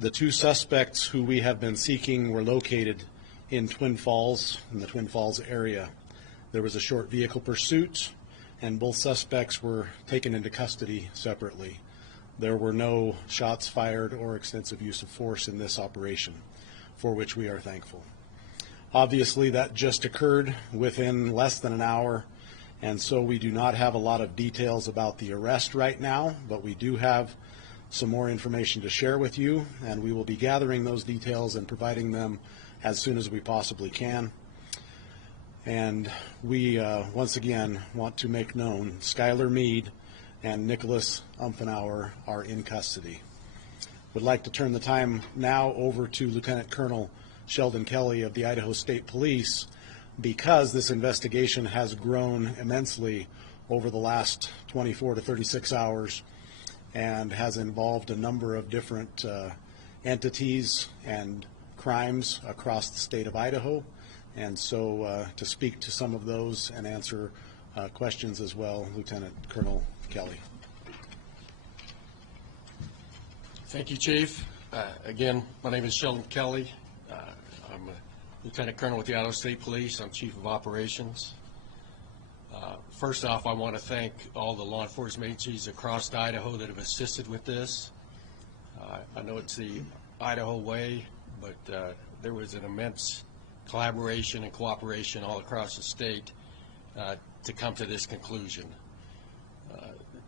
The two suspects who we have been seeking were located in Twin Falls, in the Twin Falls area. There was a short vehicle pursuit, and both suspects were taken into custody separately. There were no shots fired or extensive use of force in this operation, for which we are thankful. Obviously, that just occurred within less than an hour, and so we do not have a lot of details about the arrest right now, but we do have some more information to share with you, and we will be gathering those details and providing them as soon as we possibly can. And we once again want to make known Skylar Meade and Nicholas Umfenauer are in custody. Would like to turn the time now over to Lieutenant Colonel Sheldon Kelly of the Idaho State Police, because this investigation has grown immensely over the last 24 to 36 hours and has involved a number of different entities and crimes across the state of Idaho. And so to speak to some of those and answer questions as well, Lieutenant Colonel Kelly. Thank you, Chief. Again, my name is Sheldon Kelly. I'm a Lieutenant Colonel with the Idaho State Police. I'm Chief of Operations. First off, I want to thank all the law enforcement agencies across Idaho that have assisted with this. I know it's the Idaho way, but there was an immense collaboration and cooperation all across the state to come to this conclusion.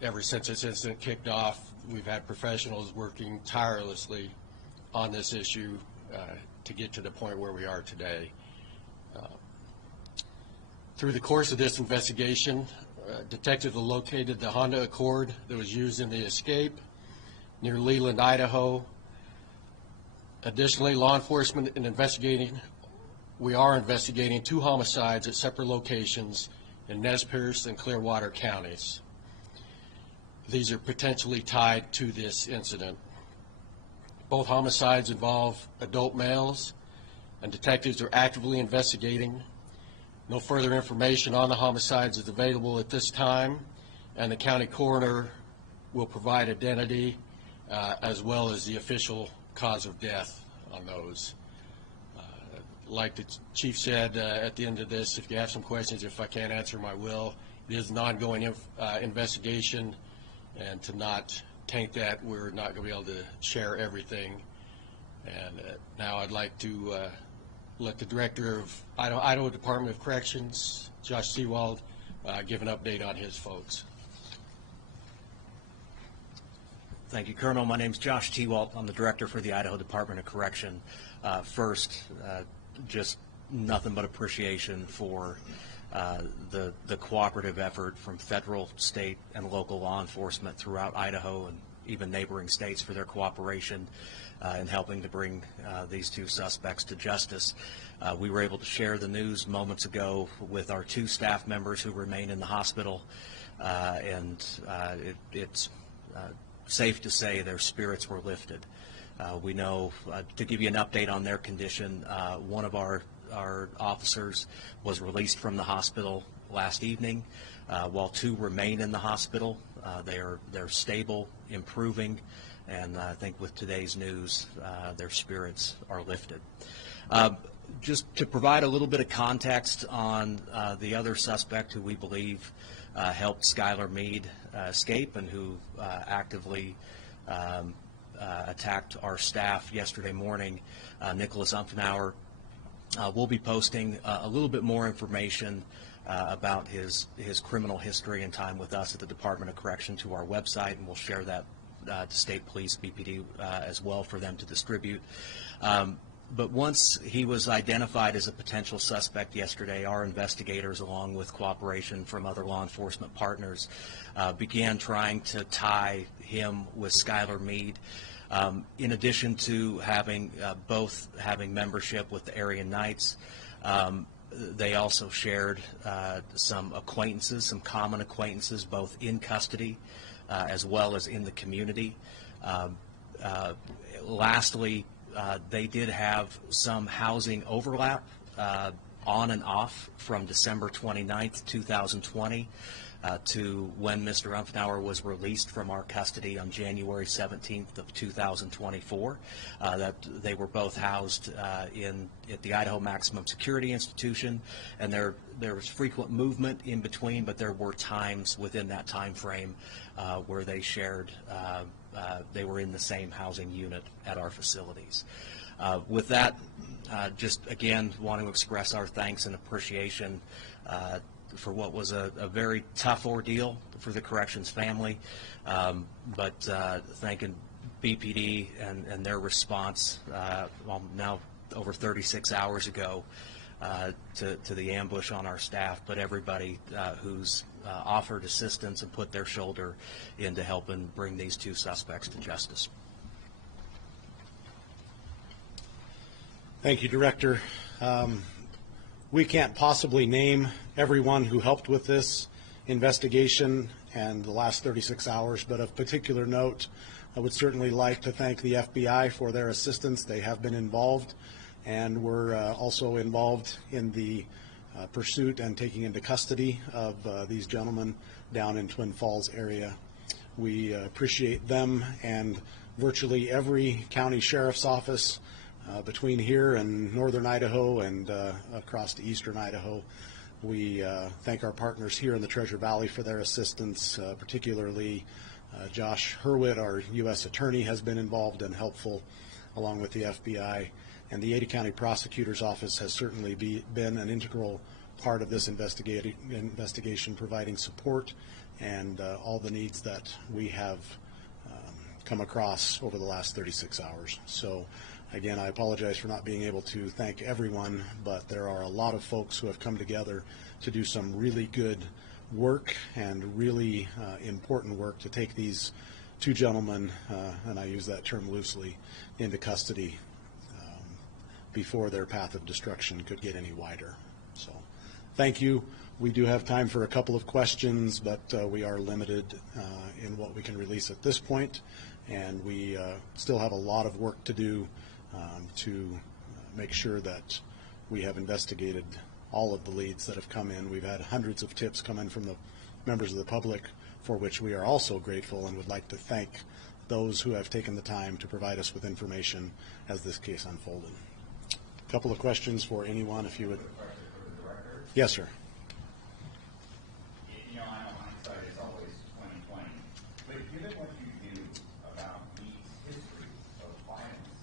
Ever since this incident kicked off, we've had professionals working tirelessly on this issue to get to the point where we are today. Through the course of this investigation, detectives located the Honda Accord that was used in the escape near Leland, Idaho. Additionally, law enforcement we are investigating 2 homicides at separate locations in Nez Perce and Clearwater counties. These are potentially tied to this incident. Both homicides involve adult males, and detectives are actively investigating. No further information on the homicides is available at this time, and the county coroner will provide identity as well as the official cause of death on those. Like the Chief said at the end of this, if you have some questions, if I can't answer them, I will. It is an ongoing investigation, and to not taint that, we're not going to be able to share everything. And now I'd like to let the Director of Idaho Department of Corrections, Josh Seawald, give an update on his folks. Thank you, Colonel. My name is Josh Seawald. I'm the Director for the Idaho Department of Correction. First, just nothing but appreciation for the cooperative effort from federal, state, and local law enforcement throughout Idaho and even neighboring states for their cooperation in helping to bring these 2 suspects to justice. We were able to share the news moments ago with our 2 staff members who remain in the hospital, and it's safe to say their spirits were lifted. We know, to give you an update on their condition, one of our officers was released from the hospital last evening, while 2 remain in the hospital. They're stable, improving, and I think with today's news, their spirits are lifted. Just to provide a little bit of context on the other suspect who we believe helped Skylar Meade escape and who actively attacked our staff yesterday morning, Nicholas Umfenauer. We'll be posting a little bit more information about his criminal history and time with us at the Department of Correction to our website, and we'll share that to State Police, BPD, as well for them to distribute. But once he was identified as a potential suspect yesterday, our investigators, along with cooperation from other law enforcement partners, began trying to tie him with Skylar Meade. In addition to having both having membership with the Aryan Knights, they also shared some acquaintances, some common acquaintances, both in custody as well as in the community. Lastly, they did have some housing overlap on and off from December 29th, 2020 to when Mr. Umfnauer was released from our custody on January 17th of 2024. That they were both housed at the Idaho Maximum Security Institution, and there was frequent movement in between, but there were times within that time frame where they shared, they were in the same housing unit at our facilities. With that, just again want to express our thanks and appreciation for what was a very tough ordeal for the corrections family, but thanking BPD and their response now over 36 hours ago to the ambush on our staff, but everybody who's offered assistance and put their shoulder into helping bring these two suspects to justice. Thank you, Director. We can't possibly name everyone who helped with this investigation and the last 36 hours, but of particular note, I would certainly like to thank the FBI for their assistance. They have been involved and were also involved in the pursuit and taking into custody of these gentlemen down in Twin Falls area. We appreciate them and virtually every county sheriff's office between here and northern Idaho and across to eastern Idaho. We thank our partners here in the Treasure Valley for their assistance, particularly Josh Hurwitz, our U.S. Attorney, has been involved and helpful, along with the FBI. And the Ada County Prosecutor's Office has certainly been an integral part of this investigation, providing support and all the needs that we have come across over the last 36 hours. So again, I apologize for not being able to thank everyone, but there are a lot of folks who have come together to do some really good work and really important work to take these two gentlemen, and I use that term loosely, into custody before their path of destruction could get any wider. So thank you. We do have time for a couple of questions, but we are limited in what we can release at this point, and we still have a lot of work to do to make sure that we have investigated all of the leads that have come in. We've had hundreds of tips come in from the members of the public, for which we are also grateful and would like to thank those who have taken the time to provide us with information as this case unfolded. A couple of questions for anyone, if you would. Yes, sir. You know, I know hindsight is always 20/20, but given what you knew about Meade's history of violence,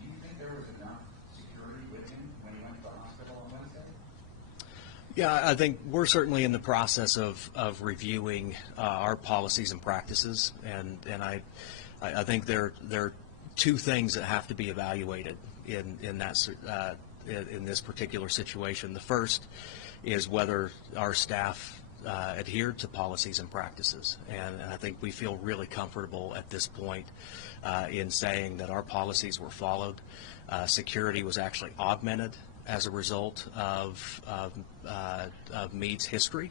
do you think there was enough security with him when he went to the hospital on Wednesday? Yeah, I think we're certainly in the process of reviewing our policies and practices, and I think there are two things that have to be evaluated in this particular situation. The first is whether our staff adhered to policies and practices, and I think we feel really comfortable at this point in saying that our policies were followed. Security was actually augmented as a result of Meade's history.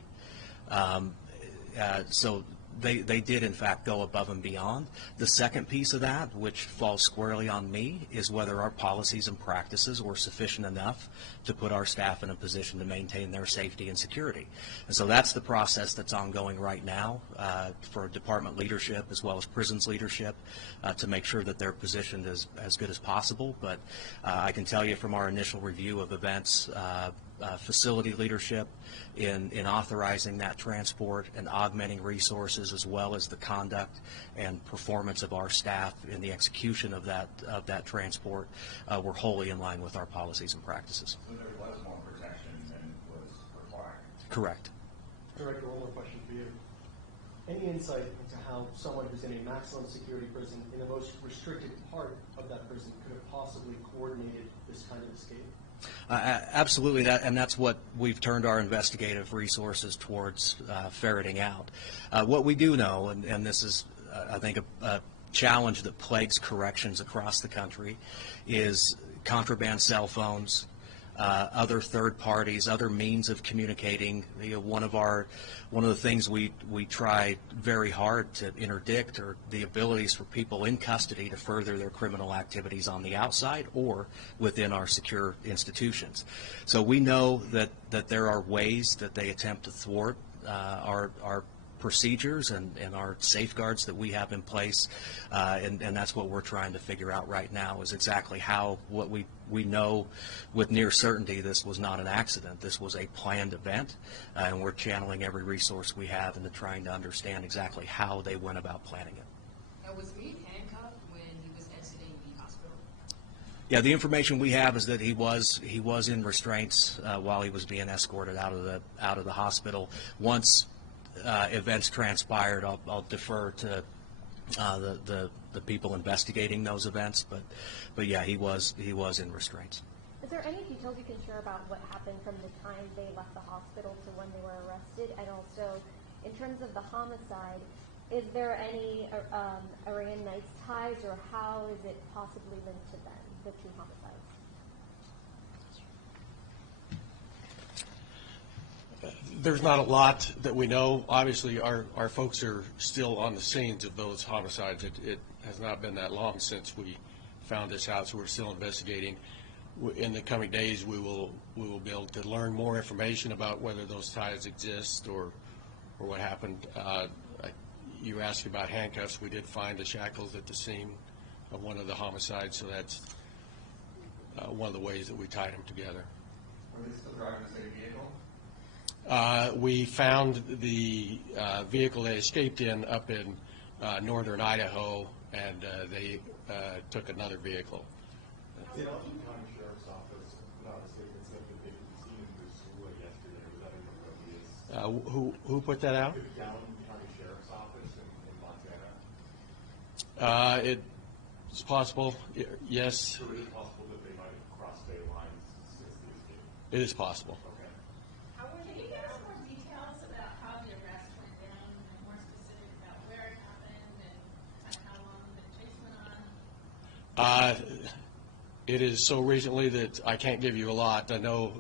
So they did, in fact, go above and beyond. The second piece of that, which falls squarely on me, is whether our policies and practices were sufficient enough to put our staff in a position to maintain their safety and security. And so that's the process that's ongoing right now for department leadership as well as prisons leadership to make sure that they're positioned as good as possible. But I can tell you from our initial review of events, facility leadership in authorizing that transport and augmenting resources, as well as the conduct and performance of our staff in the execution of that transport, were wholly in line with our policies and practices. So there was more protection than was required? Correct. Director, one more question for you. Any insight into how someone who's in a maximum security prison in the most restricted part of that prison could have possibly coordinated this kind of escape? Absolutely, and that's what we've turned our investigative resources towards ferreting out. What we do know, and this is, I think, a challenge that plagues corrections across the country, is contraband cell phones, other third parties, other means of communicating. One of the things we try very hard to interdict are the abilities for people in custody to further their criminal activities on the outside or within our secure institutions. So we know that there are ways that they attempt to thwart our procedures and our safeguards that we have in place, and that's what we're trying to figure out right now, is exactly what we know with near certainty this was not an accident. This was a planned event, and we're channeling every resource we have into trying to understand exactly how they went about planning it. And was Reed handcuffed when he was exiting the hospital? Yeah, the information we have is that he was in restraints while he was being escorted out of the hospital. Once events transpired, I'll defer to the people investigating those events, but yeah, he was in restraints. Is there any details you can share about what happened from the time they left the hospital to when they were arrested? And also, in terms of the homicide, is there any Aryan Knights ties, or how is it possibly linked to them, the two homicides? There's not a lot that we know. Obviously, our folks are still on the scenes of those homicides. It has not been that long since we found this out, so we're still investigating. In the coming days, we will be able to learn more information about whether those ties exist or what happened. You asked about handcuffs. We did find the shackles at the scene of one of the homicides, so that's one of the ways that we tied them together. Were they still driving the same vehicle? We found the vehicle they escaped in up in northern Idaho, and they took another vehicle. Did Alton County Sheriff's Office put out a statement saying that they could see him through yesterday? Was that in the release? Who put that out? The Alton County Sheriff's Office in Montana. It's possible, yes. So it is possible that they might have crossed state lines since the escape. It is possible. Okay. Can you give us more details about how the arrest went down, and more specific about where it happened and how long the chase went on? It is so recently that I can't give you a lot. I know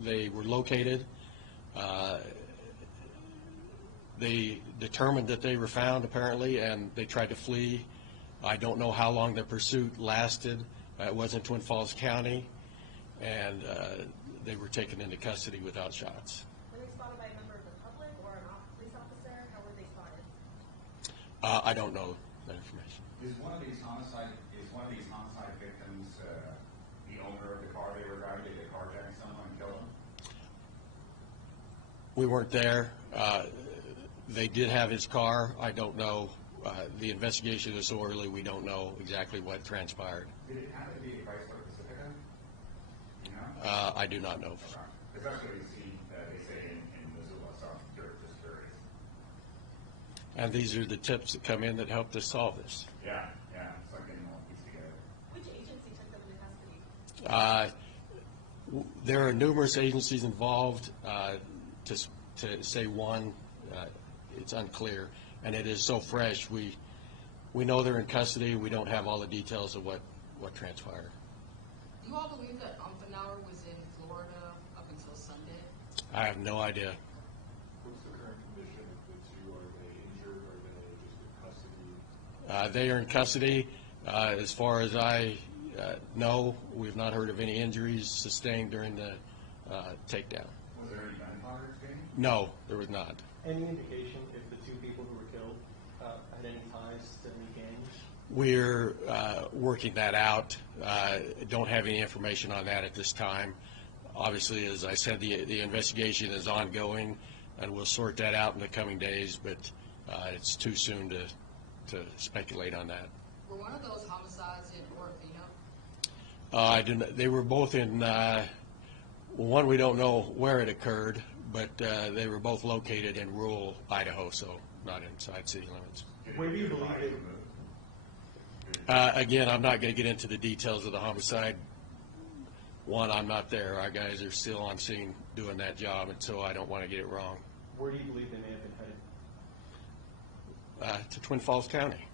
they were located. They determined that they were found, apparently, and they tried to flee. I don't know how long the pursuit lasted. It was in Twin Falls County, and they were taken into custody without shots. Were they spotted by a member of the public or a police officer? How were they spotted? I don't know that information. Is one of these homicide victims the owner of the car they were driving? Did they carjack someone and kill him? We weren't there. They did have his car. I don't know. The investigation is so early, we don't know exactly what transpired. Did it have to be a Chrysler Pacifica? You know? I do not know. Because that's what they say in Missoula, so I'm just curious. And these are the tips that come in that helped us solve this. Yeah, it's like getting all pieced together. Which agency took them into custody? There are numerous agencies involved. To say one, it's unclear, and it is so fresh. We know they're in custody. We don't have all the details of what transpired. Do you all believe that Umfenauer was in Florida up until Sunday? I have no idea. What's the current condition of the two? Are they injured? Are they just in custody? They are in custody. As far as I know, we've not heard of any injuries sustained during the takedown. Was there any gunpowder exchanged? No, there was not. Any indication if the two people who were killed had any ties to any gangs? We're working that out. Don't have any information on that at this time. Obviously, as I said, the investigation is ongoing, and we'll sort that out in the coming days, but it's too soon to speculate on that. Were one of those homicides in Orofino? I do not, they were both in, one we don't know where it occurred, but they were both located in rural Idaho, so not inside city limits. Where do you believe it? Again, I'm not going to get into the details of the homicide. One, I'm not there. Our guys are still on scene doing that job, and so I don't want to get it wrong. Where do you believe they may have been headed? To Twin Falls County.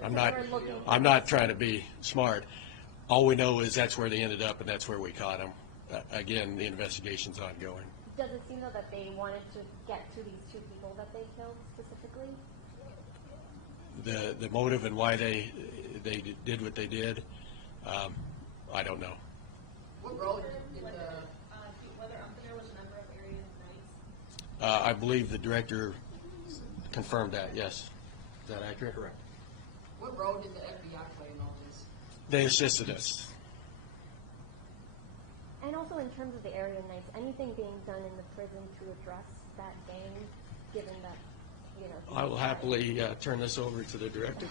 So we're looking- I'm not trying to be smart. All we know is that's where they ended up, and that's where we caught them. Again, the investigation's ongoing. Does it seem though that they wanted to get to these two people that they killed specifically? The motive and why they did what they did, I don't know. What role did Whether there was a number of area nights? I believe the director confirmed that, yes. Is that accurate? Correct. what role did the FBI play in all this? They assisted us. And also in terms of the area nights, anything being done in the prison to address that gang, given that, you know? I will happily turn this over to the director.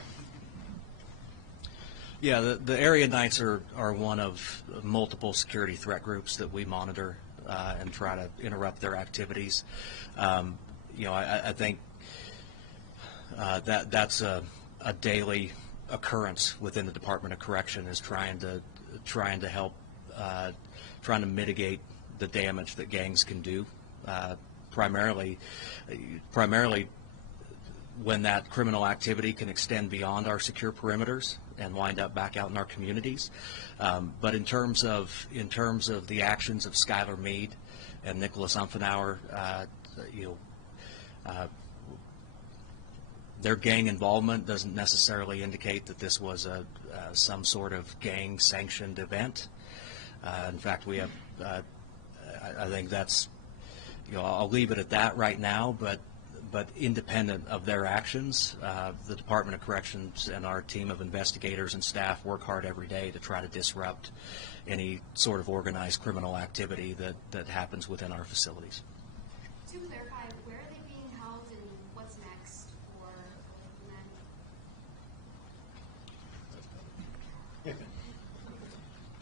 Yeah, the area nights are one of multiple security threat groups that we monitor and try to interrupt their activities. You know, I think that's a daily occurrence within the Department of Correction, is trying to help, trying to mitigate the damage that gangs can do. Primarily when that criminal activity can extend beyond our secure perimeters and wind up back out in our communities. But in terms of the actions of Skylar Meade and Nicholas Umfenauer, you know, their gang involvement doesn't necessarily indicate that this was some sort of gang-sanctioned event. In fact, we have, I think that's, you know, I'll leave it at that right now, but independent of their actions, the Department of Corrections and our team of investigators and staff work hard every day to try to disrupt any sort of organized criminal activity that happens within our facilities. To clarify, where are they being held and what's next for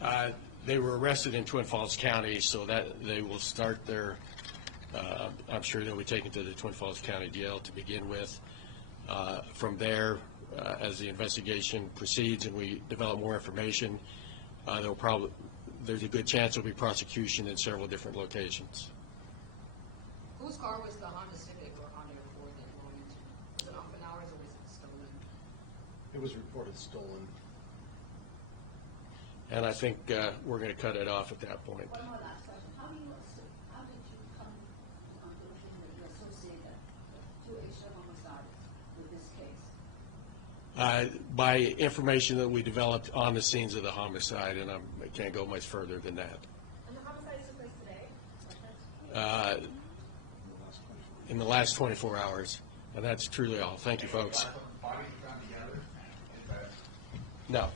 men? They were arrested in Twin Falls County, so that they will start their, I'm sure they'll be taken to the Twin Falls County Jail to begin with. From there, as the investigation proceeds and we develop more information, there's a good chance there'll be prosecution in several different locations. Whose car was the Honda Civic or Honda Accord that you went into? Was it Umfenauer's or was it stolen? It was reported stolen. And I think we're going to cut it off at that point. One more last question. How did you come to the conclusion that you associated two extra homicides with this case? By information that we developed on the scenes of the homicide, and I can't go much further than that. And the homicide took place today? In the last 24 hours. And that's truly all. Thank you, folks. Bodies found together? No.